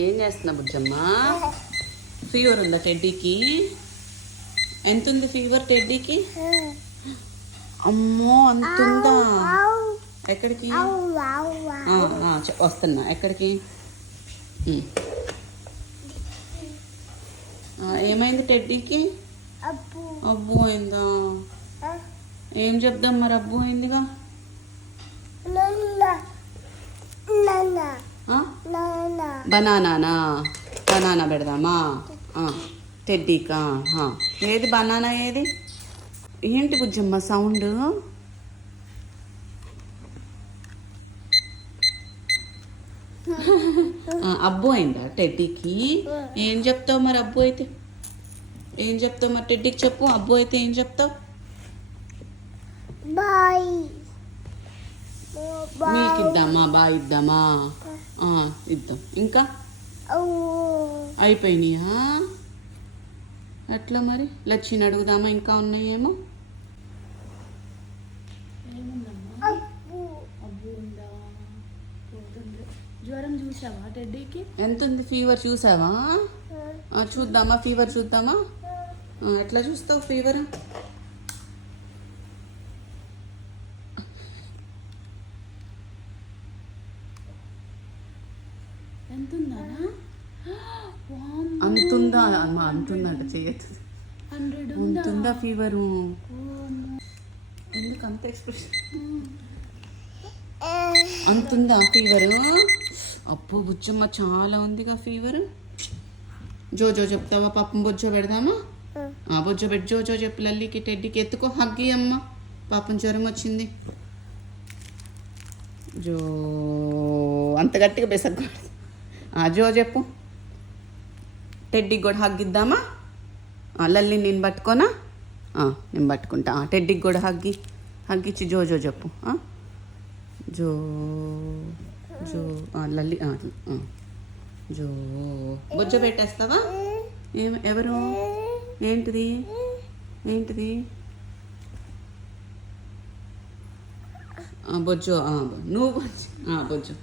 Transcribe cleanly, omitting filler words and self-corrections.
ఏం చేస్తున్నా బుజ్జమ్మ? ఫీవర్ ఉందా టెడ్డీకి? ఎంత ఉంది ఫీవర్ టెడ్డీకి? అమ్మో అంతుందా? ఎక్కడికి వస్తున్నా? ఎక్కడికి? ఏమైంది టెడ్డీకి? అబ్బు అయిందా? ఏం చెప్దాం మరి? అబ్బు అయిందిగా. బనానా బనానా పెడదామా టెడ్డీకా? ఏది బనానా? ఏది? ఏంటి బుజ్జమ్మ సౌండ్? అబ్బు అయిందా టెడ్డీకి? ఏం చెప్తావు మరి? అబ్బు అయితే ఏం చెప్తావు మరి? టెడ్డీకి చెప్పు. అబ్బు అయితే ఏం చెప్తావు? మీకు ఇద్దామా? బాయ్ ఇద్దామా? ఇద్దాం. ఇంకా అయిపోయినాయా? ఎట్లా మరి? లచ్చిని అడుగుదామా? ఇంకా ఉన్నాయేమో. జ్వరం చూసావా టెడ్డీకి? ఎంత ఉంది ఫీవర్ చూసావా? చూద్దామా ఫీవర్? చూద్దామా? ఎట్లా చూస్తావు ఫీవర్? అంతుందా? అంతుందంట చేయొద్దు. అంతుందా ఫీవరు? ఎందుకు అంత ఎక్స్ప్రెషన్? అంతుందా ఫీవరు? అప్పు బుజ్జమ్మ చాలా ఉందిగా ఫీవర్. జోజో చెప్తావా? పాపం బొజ్జో పెడదామా? బొజ్జో పెట్టి జోజో చెప్పు. లల్లికి టెడ్డీకి ఎత్తుకో, హగ్గి అమ్మ. పాపం జ్వరం వచ్చింది. జో అంత గట్టిగా బెసక్కూడదు. జో చెప్పు. టెడ్డీకి కూడా హగ్గిద్దామా? లల్లి నేను పట్టుకోనా? నేను పట్టుకుంటా. టెడ్డీకి కూడా హగ్గిచ్చి జోజో చెప్పు. జో జో లల్లి జో. బొజ్జ పెట్టేస్తావా? ఎవరు? ఏంటిది? ఏంటిది? బొజ్జో నువ్వు బొజ్జు. బొజ్జు